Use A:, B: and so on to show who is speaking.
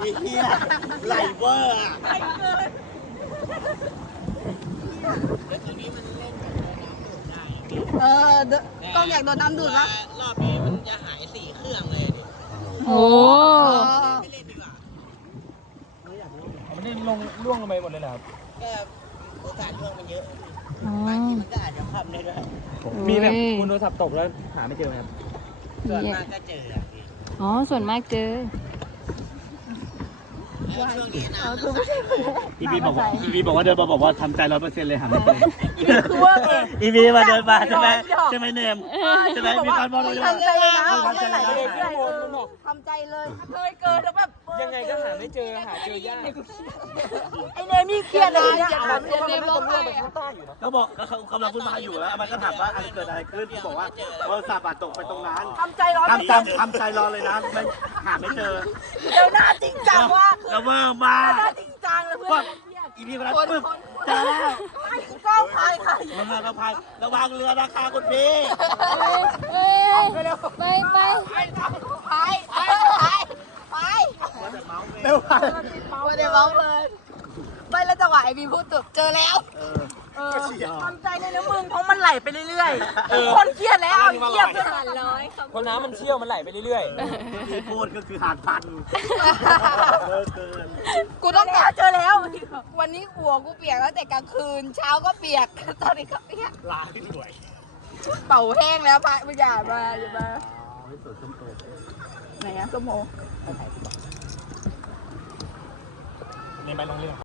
A: ไอ้เหี้ยไหลเวอร์อะ
B: กล้องอยากโดนน้ำดูดปะ
A: รอบนี้มันจะหาย4 เครื่องเลยดิ
C: โอ้
A: ไม่เล่นดีกว่า
D: มันนี่ล่วงลงไปหมดเลยเหรอครับ
A: ก็โอกาสล่วงมันเยอะ
C: อ๋อบ
A: างทีมันก็อาจจะคว่ำได้ด้วย
D: มีแบบคุณโทรศัพท์ตกแล้วหาไม่เจอไหมครับ
A: ส่วนมากก็เจออะพี่
C: อ๋อส่วนมากเจอ
A: แล้วช่วงนี้น้ำ
D: อีบีบอกว่าเดินมาบอกว่าทำใจ100%เลยหาไม่เจอ
B: คือว่าเอง
A: อีบีมาเดินมาใช่ไหมใช่ไหมเนมใช่ไหมมีการมองเราอยู่
B: ทำใจเลยนะ
A: ทำใจเลยนะ
B: ทำใจเลยเคยเกินแล้วแบบ
D: ยังไงก็หาไม่เจอหาเจอยาก
B: ไอเนมี่เครียดเลยเนี่ย
A: ก็บอกก็เขากำลังพูดมาอยู่แล้วมันก็ถามว่าอะไรเกิดอะไรขึ้นบอกว่าโทรศัพท์ตกไปตรงนั้น
B: ทำใจร้อน
A: ทำใจรอเลยนะไม่หาไม่เจอ
B: เดี๋ยวหน้าจริงจังว่า
A: แล้วเมื่อมา
B: หน้าจริงจังเลยเพื่อน
A: อีพีมาแล้วปึ๊บเจอแล้ว
B: ก้าวพายค่ะ
A: มันมากระพายระวังเรือนะคะคุณพี่
C: เอ้ยไปไป
B: พาย
A: เร็วไป
B: ไม่ได้เมาเลยไม่แล้วจังหวะไอบีพูดจบเจอแล้วทำใจเลยนะมึงเพราะมันไหลไปเรื่อยๆคนเครียดแล้วเครียดขนาดร้อย
D: เพราะน้ำมันเชี่ยวมันไหลไปเรื่อย
A: ที่พูดก็คือหาดพันเกิน
B: กูต้องเจอแล้ว วันนี้หัวกูเปียกแล้วแต่กลางคืนเช้าก็เปียกตอนนี้ก็เปียก
A: ลายสวย
B: เป่าแห้งแล้วพายไม่อย่ามาไหนอะส้มโอ
D: ๆในใบลงเรือ